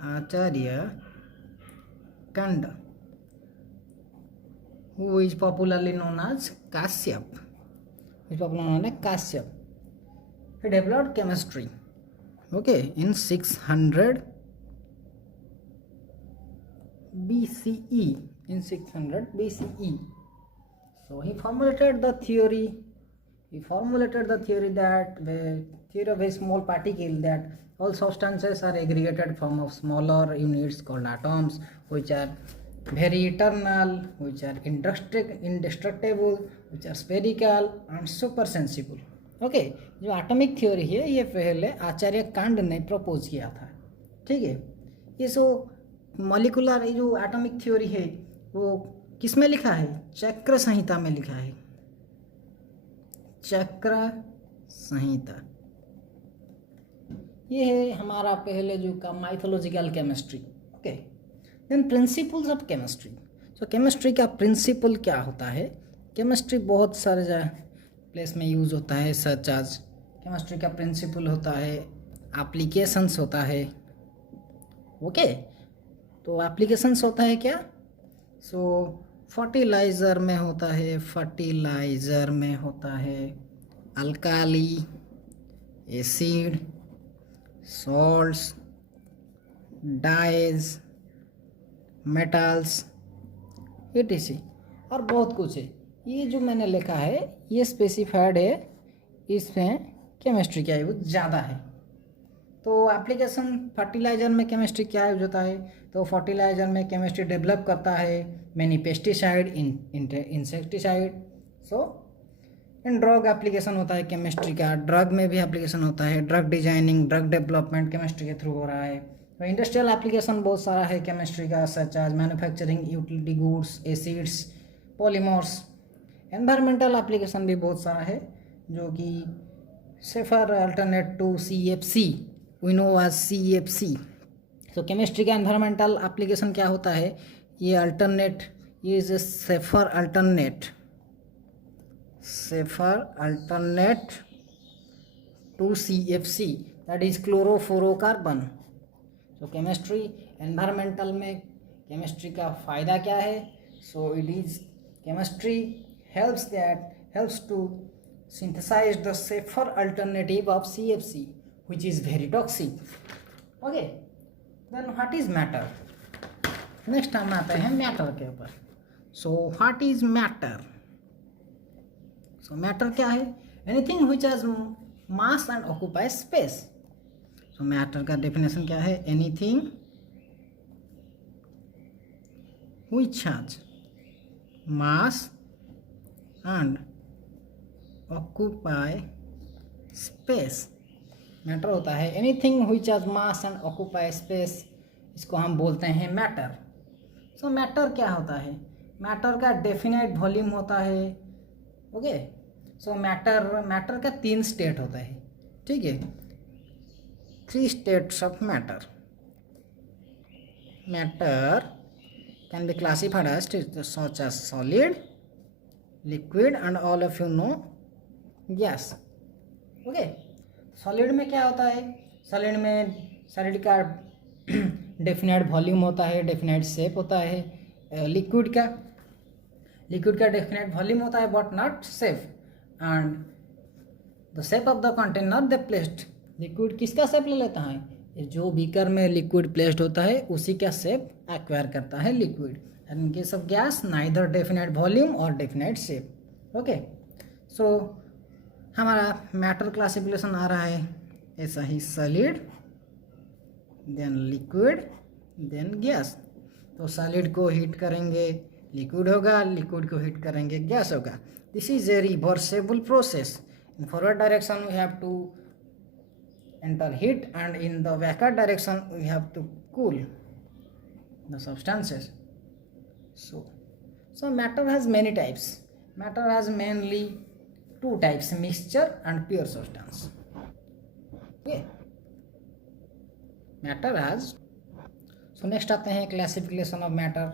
Acharya Kanda, who is popularly known as Kashyap. He developed chemistry, okay, in 600 BCE. In 600 BCE. So he formulated the theory. That the theory of a small particle, that all substances are aggregated form of smaller units called atoms, which are very eternal, which are indestructible, which are spherical and super sensible. Okay जो atomic theory है ये पहले आचार्य कांड ने propose किया था, ठीक है। ये सो मॉलिकुलर जो एटॉमिक थ्योरी है वो किस में लिखा है? चक्र संहिता में लिखा है, चक्र संहिता। ये है हमारा पहले जो का mythological chemistry, okay. Then principles of chemistry. So chemistry का प्रिंसिपल क्या होता है? केमिस्ट्री बहुत सारे प्लेस में यूज़ होता है, सच आज केमिस्ट्री का प्रिंसिपल होता है, एप्लीकेशंस होता है, ओके। तो एप्लीकेशंस होता है क्या? सो फर्टिलाइज़र में होता है, alkali, acid, salts, dyes, metals, etc. और बहुत कुछ है। ये जो मैंने लिखा है ये स्पेसिफाइड है, इसमें केमिस्ट्री का यूज ज़्यादा है। तो एप्लीकेशन फर्टिलाइज़र में केमिस्ट्री क्या यूज होता है? तो फर्टिलाइज़र में केमिस्ट्री डेवलप करता है मैनी पेस्टिसाइड, इंसेक्टिसाइड। सो इन ड्रग एप्लीकेशन होता है केमिस्ट्री का, ड्रग में भी एप्लीकेशन होता है, drug designing, drug development chemistry के थ्रू हो रहा है। तो इंडस्ट्रियल एप्लीकेशन बहुत सारा है केमिस्ट्री का, such as manufacturing, utility goods, acids, polymers. Environmental application भी बहुत सारा है, जो कि safer alternate to CFC, we know as CFC। तो केमिस्ट्री का एनवायरमेंटल एप्लीकेशन क्या होता है? ये अल्टरनेट, ये is a safer alternate to CFC, that is chlorofluorocarbon. तो केमिस्ट्री एनवायरमेंटल में केमिस्ट्री का फ़ायदा क्या है? So it is chemistry helps to synthesize the safer alternative of CFC, which is very toxic. Okay, then what is matter? Next हम आते हैं matter के ऊपर। So what is matter? So matter क्या है? Anything which has mass and occupies space. So matter का definition क्या है? Anything which has mass and occupy space। Matter होता है anything which has mass and occupy space, इसको हम बोलते हैं मैटर। सो मैटर क्या होता है? मैटर का डेफिनेट वॉल्यूम होता है, ओके। सो मैटर का 3 स्टेट होता है, ठीक है। 3 states of matter can be classified as such as solid, liquid and all of you know gas, okay. Solid में क्या होता है? सॉलिड का डेफिनेट वॉल्यूम होता है, डेफिनेट शेप होता है। लिक्विड का डेफिनेट वॉल्यूम होता है but not shape, and the shape of the container they placed. Liquid किसका शेप ले लेता है? जो बीकर में लिक्विड प्लेस्ड होता है उसी का शेप एक्वायर करता है liquid. And in case of gas, neither definite volume or definite shape. Okay, so हमारा मैटर क्लासिफिकेशन आ रहा है ऐसा ही, solid, then liquid, then gas. तो सॉलिड को हीट करेंगे लिक्विड होगा, लिक्विड को हीट करेंगे गैस होगा। This is a reversible process. In forward direction we have to enter heat, and in the backward direction we have to cool the substances. So matter has many types. Matter has mainly 2 types, mixture and pure substance. Okay, matter has, so next आते हैं classification of matter.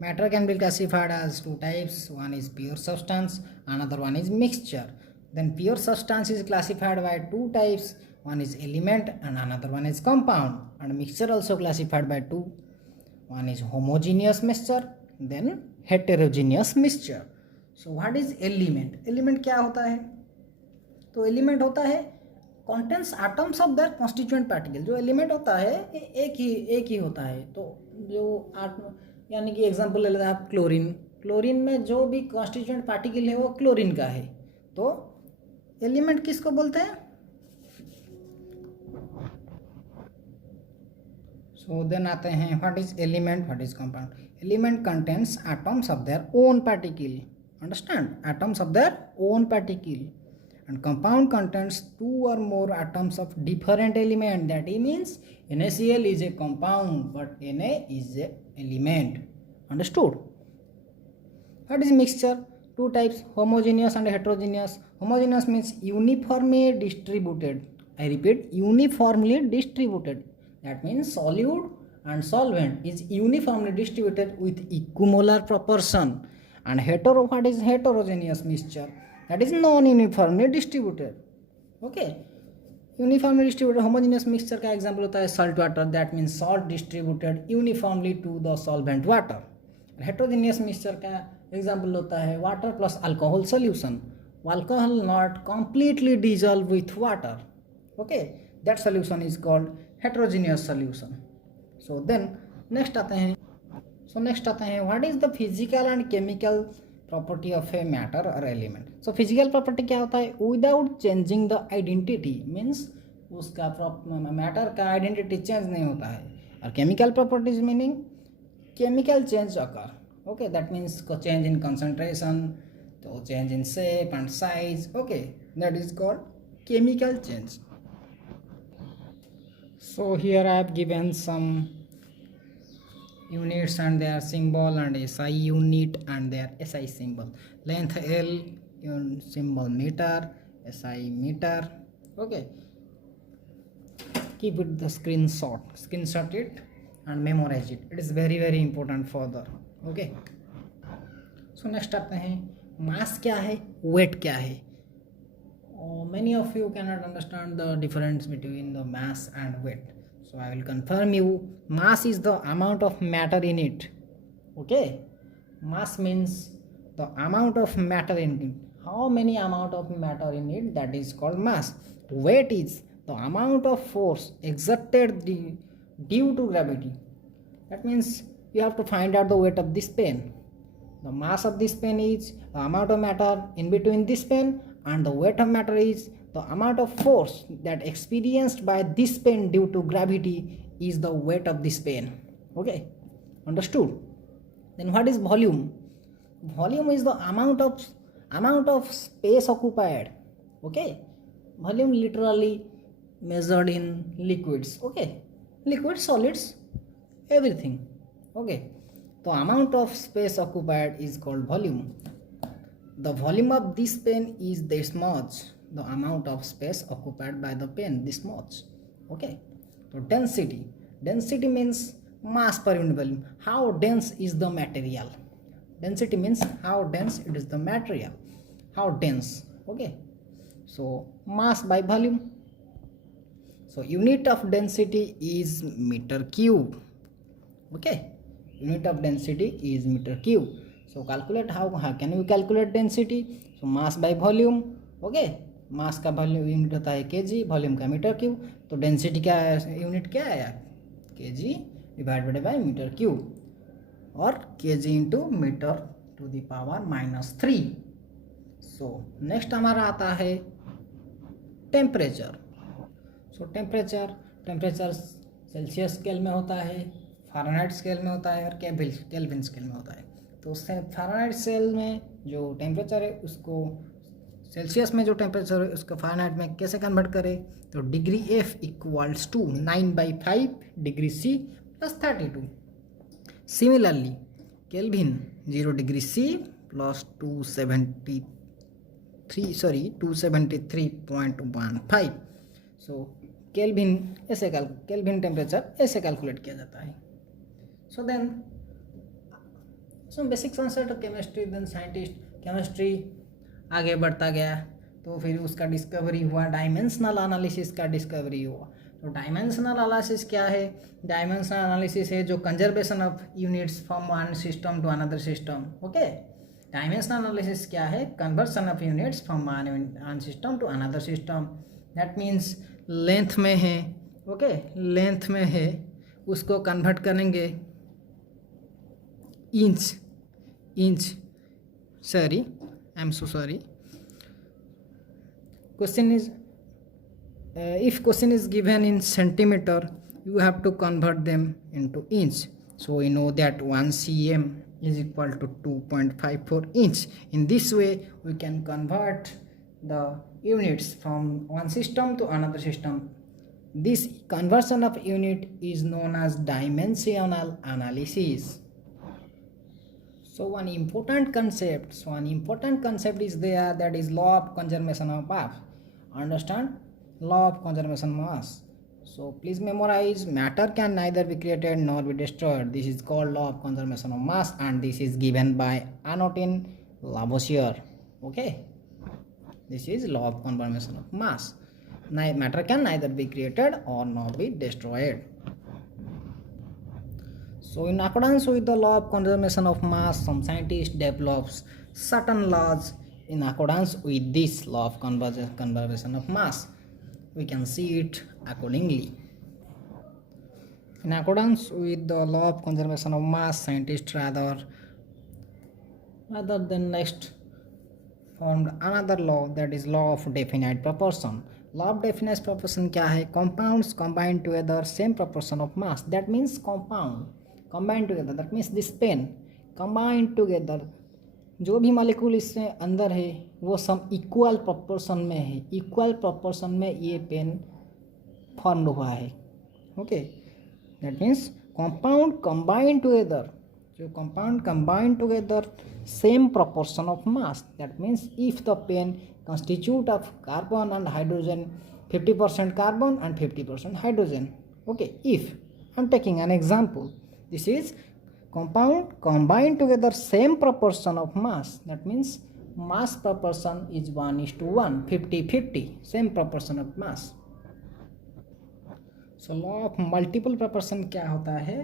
Matter can be classified as 2 types. One is pure substance, another one is mixture. Then pure substance is classified by 2 types. One is element and another one is compound, and mixture also classified by two. One is homogeneous mixture, then heterogeneous mixture. So what is element? Element क्या होता है? तो element होता है contents atoms of their constituent particle. जो element होता है ये एक ही होता है. तो जो यानी कि एग्जांपल ले लेते हैं आप क्लोरीन. क्लोरीन में जो भी कॉन्स्टिट्यूएंट पार्टिकल है वो क्लोरीन का है. तो एलिमेंट किसको बोलते हैं? सो देन आते हैं what is element, what is compound. Element contains atoms of their own particle. Understand? Atoms of their own particle. And compound contains two or more atoms of different element. That means NaCl is a compound, but Na is a element. Understood? What is mixture? Two types, homogeneous and heterogeneous. Homogeneous means uniformly distributed. I repeat, uniformly distributed. That means solute and solvent is uniformly distributed with equimolar proportion. And what is heterogeneous mixture? That is non-uniformly distributed. Okay, uniformly distributed homogeneous mixture का example होता है salt water. That means salt distributed uniformly to the solvent water. heterogeneous mixture का example होता है water plus alcohol solution. Alcohol not completely dissolved with water. Okay, that solution is called heterogeneous solution. So then next आते हैं what is the physical and chemical property of a matter और element. So physical property क्या होता है? Without changing the identity. Means उसका matter का identity change नहीं होता है. और chemical properties meaning chemical change occur. Okay, that means को चेंज इन कंसंट्रेशन, तो change in shape and size. Okay, that is called chemical change. So here I have given some units and their symbol, and SI unit and their SI symbol. Length L, symbol meter, SI meter. Okay, keep it the screenshot it and memorize it. It is very important further. Okay, so next आते हैं mass क्या है, weight क्या है. Many of you cannot understand the difference between the mass and weight. So I will confirm you, mass is the amount of matter in it. Okay, mass means the amount of matter in it. How many amount of matter in it, that is called mass. Weight is the amount of force exerted due to gravity. That means you have to find out the weight of this pen. The mass of this pen is the amount of matter in between this pen, and the weight of matter is the amount of force that experienced by this pen due to gravity is the weight of this pen. Okay, understood? Then what is volume? Volume is the amount of space occupied. Okay, volume literally measured in liquids. Okay, liquids, solids, everything. Okay, the amount of space occupied is called volume. The volume of this pen is this much. The amount of space occupied by the pen, this much. Okay, so density means mass per unit volume. How dense is the material? Density means how dense it is the material. How dense? Okay, so mass by volume. So unit of density is meter cube. Okay, unit of density is meter cube. So calculate how can we calculate density? So mass by volume. Okay, मास का volume unit होता है KG, volume का metre cube. तो density का unit क्या आया? KG divided by metre cube, और KG into metre to the power -3. So next हमारा आता है temperature. So temperature Celsius scale में होता है, फ़ारेनहाइट स्केल में होता है, और केल्विन स्केल में होता है. तो फ़ारेनहाइट स्केल में जो टेम्परेचर है उसको सेल्सियस में जो टेम्परेचर है उसको फ़ारेनहाइट में कैसे कन्वर्ट करें? तो degree F equals to 9/5 degree C plus 32. Similarly kelvin 0 degree C plus 273.15. So kelvin temperature ऐसे कैलकुलेट किया जाता है. So then some basic answer to chemistry. Then scientist chemistry आगे बढ़ता गया, तो फिर उसका डिस्कवरी हुआ, डायमेंशनल एनालिसिस का डिस्कवरी हुआ। तो डायमेंशनल एनालिसिस क्या है? डायमेंशनल एनालिसिस है जो conservation of units from one system to another system. Okay, dimensional analysis क्या है? Conversion of units from one system to another system. That means length में है, ओके, लेंथ में है, उसको कन्वर्ट करेंगे inch, sorry, I am so sorry, question is if question is given in centimeter, you have to convert them into inch. So we know that 1 cm is equal to 2.54 inch. In this way we can convert the units from one system to another system. This conversion of unit is known as dimensional analysis. So one important concept is there, that is law of conservation of mass. Understand? Law of conservation mass. So please memorize, matter can neither be created nor be destroyed. This is called law of conservation of mass, and this is given by Antoine Lavoisier. Okay, this is law of conservation of mass. Matter can neither be created or nor be destroyed. So in accordance with the law of conservation of mass, some scientist develops certain laws in accordance with this law of conservation of mass. We can see it accordingly. In accordance with the law of conservation of mass, scientists rather than next formed another law, that is law of definite proportion. Law of definite proportion क्या है? Compounds combine together same proportion of mass. That means compound combine together, that means this pen combine together, जो भी molecule इससे अंदर है वो सब equal proportion में है, इक्वल प्रोपोर्शन में ये पेन फॉर्म हुआ है। Okay, that means compound combine together, जो compound combine together same proportion of mass. That means if the pen constitute of carbon and hydrogen 50% carbon and 50% hydrogen. Okay, if I'm taking an example, this is compound combined together same proportion of mass, that means mass proportion is 1:1, 50-50, same proportion of mass. So law of multiple proportion क्या होता है?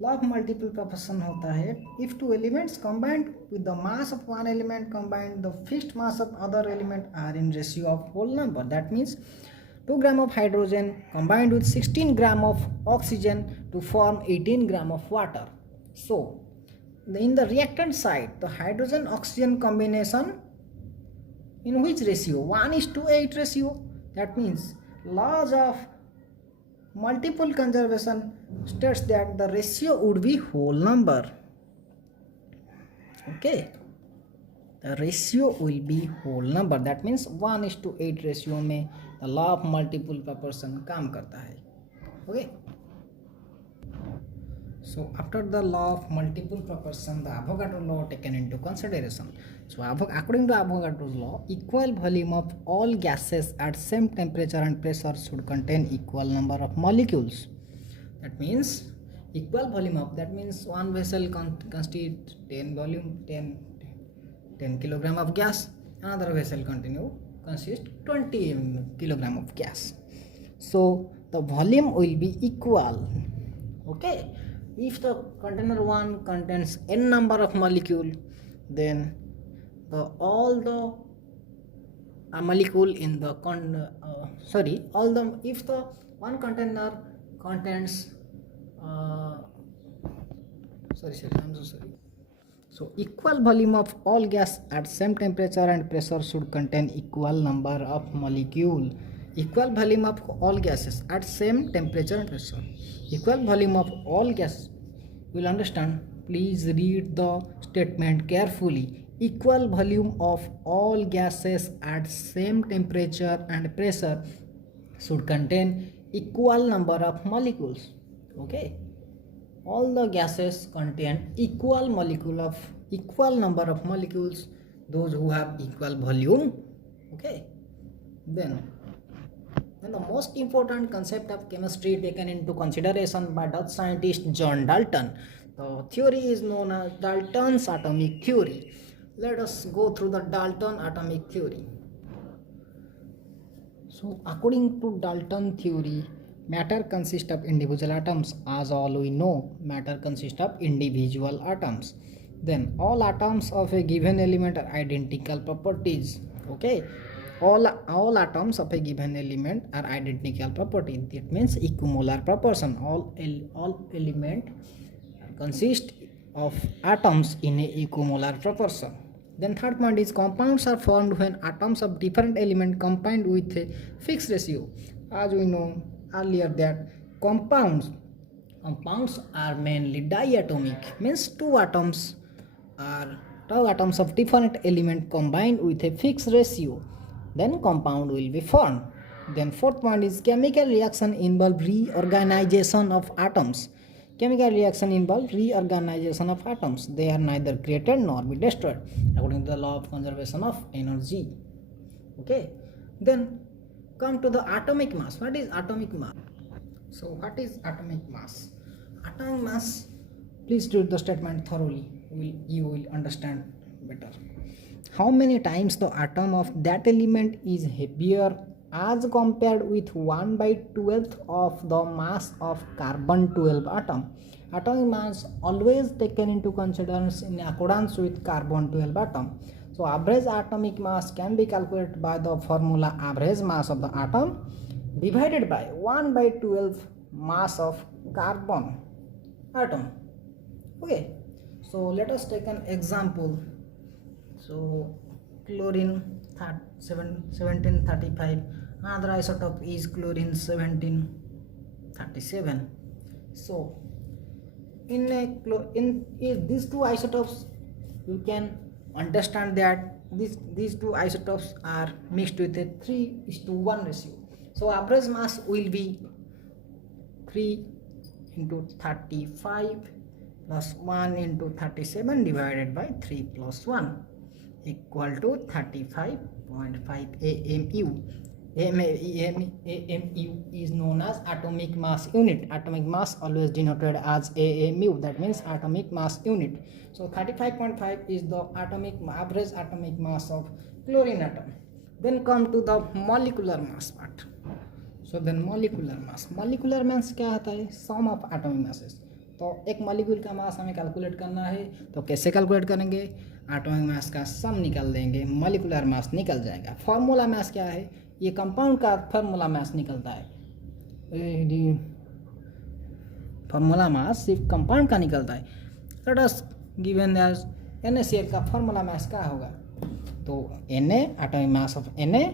Law of multiple proportion होता है if two elements combined with the mass of one element combined the fixed mass of other element are in ratio of whole number. That means 2 gram of hydrogen combined with 16 gram of oxygen to form 18 gram of water. So in the reactant side, the hydrogen oxygen combination in which ratio? 1:8 ratio. That means laws of multiple conservation states that the ratio would be whole number. Okay, the ratio will be whole number. That means 1:8 ratio में the law of multiple proportion काम करता है. Okay, so after the law of multiple proportion, the Avogadro law taken into consideration. So according to Avogadro's law, equal volume of all gases at same temperature and pressure should contain equal number of molecules. That means equal volume of, that means one vessel constitutes 10 kilogram of gas, another vessel consists 20 kilogram of gas. So the volume will be equal. Okay, if the container 1 contains n number of molecule, then all the molecule in the if the one container contains so equal volume of all gas at same temperature and pressure should contain equal number of molecule. Equal volume of all gases at same temperature and pressure. Equal volume of all gas. You will understand. Please read the statement carefully. Equal volume of all gases at same temperature and pressure should contain equal number of molecules. Okay, all the gases contain equal number of molecules, those who have equal volume. Okay, then the most important concept of chemistry taken into consideration by Dutch scientist John Dalton. The theory is known as Dalton's atomic theory. Let us go through the Dalton atomic theory. So according to Dalton theory, matter consists of individual atoms. As all we know, matter consists of individual atoms. Then all atoms of a given element are identical properties. Okay, all atoms of a given element are identical property. That means equimolar proportion. All element consist of atoms in a equimolar proportion. Then third point is compounds are formed when atoms of different element combined with a fixed ratio. As we know earlier that compounds are mainly diatomic, means two atoms of different element combined with a fixed ratio, then compound will be formed. Then fourth point is chemical reaction involve reorganization of atoms. Chemical reaction involve reorganization of atoms. They are neither created nor be destroyed according to the law of conservation of energy. Okay, then come to the atomic mass. What is atomic mass? So what is atomic mass? Atomic mass, please read the statement thoroughly. You will understand better. How many times the atom of that element is heavier as compared with 1/12 of the mass of carbon-12 atom. Atomic mass always taken into consideration in accordance with carbon-12 atom. So average atomic mass can be calculated by the formula average mass of the atom divided by 1/12 mass of carbon atom. Okay, so let us take an example. So chlorine 1735, another isotope is chlorine 1737. So in these two isotopes, you can understand that these two isotopes are mixed with a 3:1 ratio. So average mass will be 3 into 35 plus 1 into 37 divided by 3 plus 1 equal to 35.5 AMU. AMU is known as atomic mass unit. Atomic mass always denoted as AMU, that means atomic mass unit. So 35.5 is the average atomic mass of chlorine atom. Then come to the molecular mass part. So then molecular mass क्या होता है? सम of atomic masses. तो एक molecule का मास हमें calculate करना है, तो कैसे कैलकुलेट करेंगे? एटॉमिक मास का सम निकाल देंगे, मॉलिक्यूलर मास निकल जाएगा. फार्मूला मास क्या है? ये कंपाउंड का फार्मूला मास निकलता है. फार्मूला मास सिर्फ कंपाउंड का निकलता है. Let us given as NaCl का फार्मूला मास क्या होगा? तो Na atomic mass of Na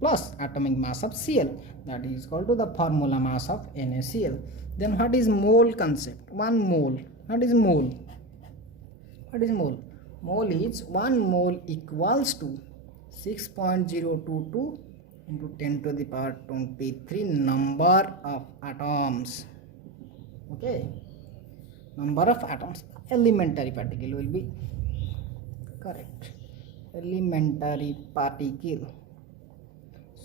plus atomic mass of Cl, that is equal to the formula mass of NaCl. Then what is mole concept? 1 mole. What is mole? Mole is 1 mole equals to 6.022 into 10 to the power 23 number of atoms. Okay, number of atoms. Elementary particle will be correct. Elementary particle.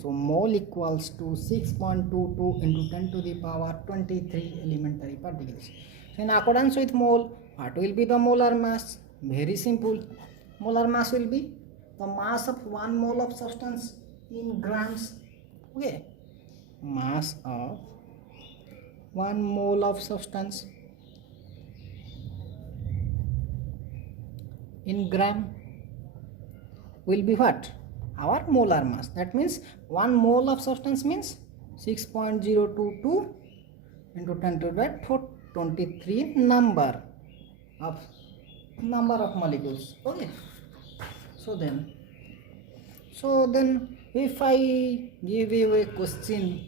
So mole equals to 6.22 into 10 to the power 23 elementary particles. So in accordance with mole, what will be the molar mass? Very simple. Molar mass will be the mass of 1 mole of substance in grams. Okay, mass of 1 mole of substance in gram will be what? Our molar mass. That means 1 mole of substance means 6.022 into 10 to the power 23 number of molecules. Okay, so then if I give you a question,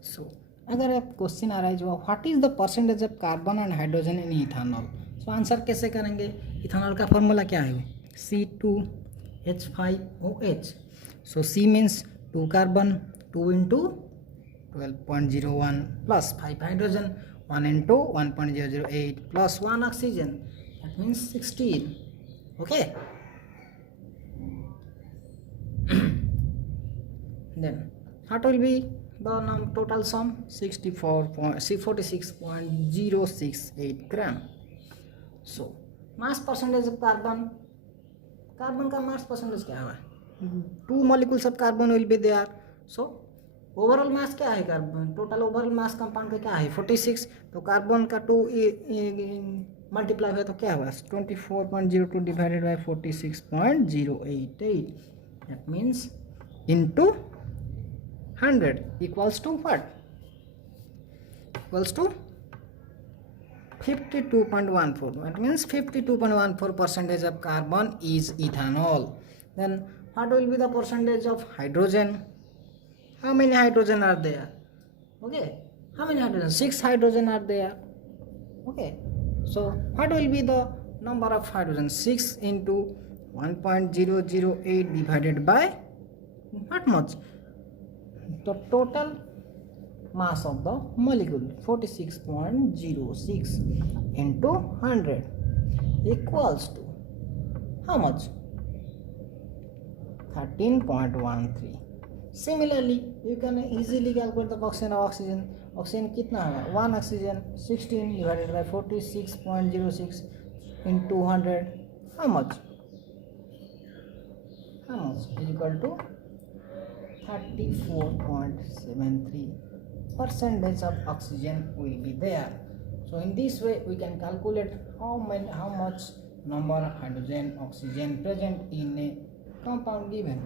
so अगर आप question आ रहा है जो what is the percentage of carbon and hydrogen in ethanol, so answer कैसे करेंगे? Ethanol का formula क्या है? C2H5OH. So C means 2 carbon, 2 into 12.01 plus 5 hydrogen, 1 into 1.008 plus 1 oxygen, that means 16. Okay. Then what will be the total sum? 46.068 gram. So mass percentage of carbon का mass percentage क्या है? 2 molecules of carbon will be there. So overall mass क्या है carbon, total overall mass compound का क्या है 46, तो carbon का 2 मल्टीप्लाई हुआ तो क्या हुआ 24.02 divided by 46.088, that means into 100 equals to what, equals to 52.14. That means 52.14% of carbon is ethanol. Then what will be the percentage of hydrogen? How many hydrogen are there? Okay, how many hydrogen? 6 hydrogen are there. Okay, so what will be the number of hydrogen? 6 into 1.008 divided by what much? The total mass of the molecule 46.06 into 100 equals to how much 13.13. Similarly you can easily calculate the oxygen of oxygen. Oxygen कितना है 1 oxygen 16 divided by 46.06 into 100 how much is equal to 34.73 percentage of oxygen will be there. So in this way we can calculate how much number of hydrogen oxygen present in a compound given.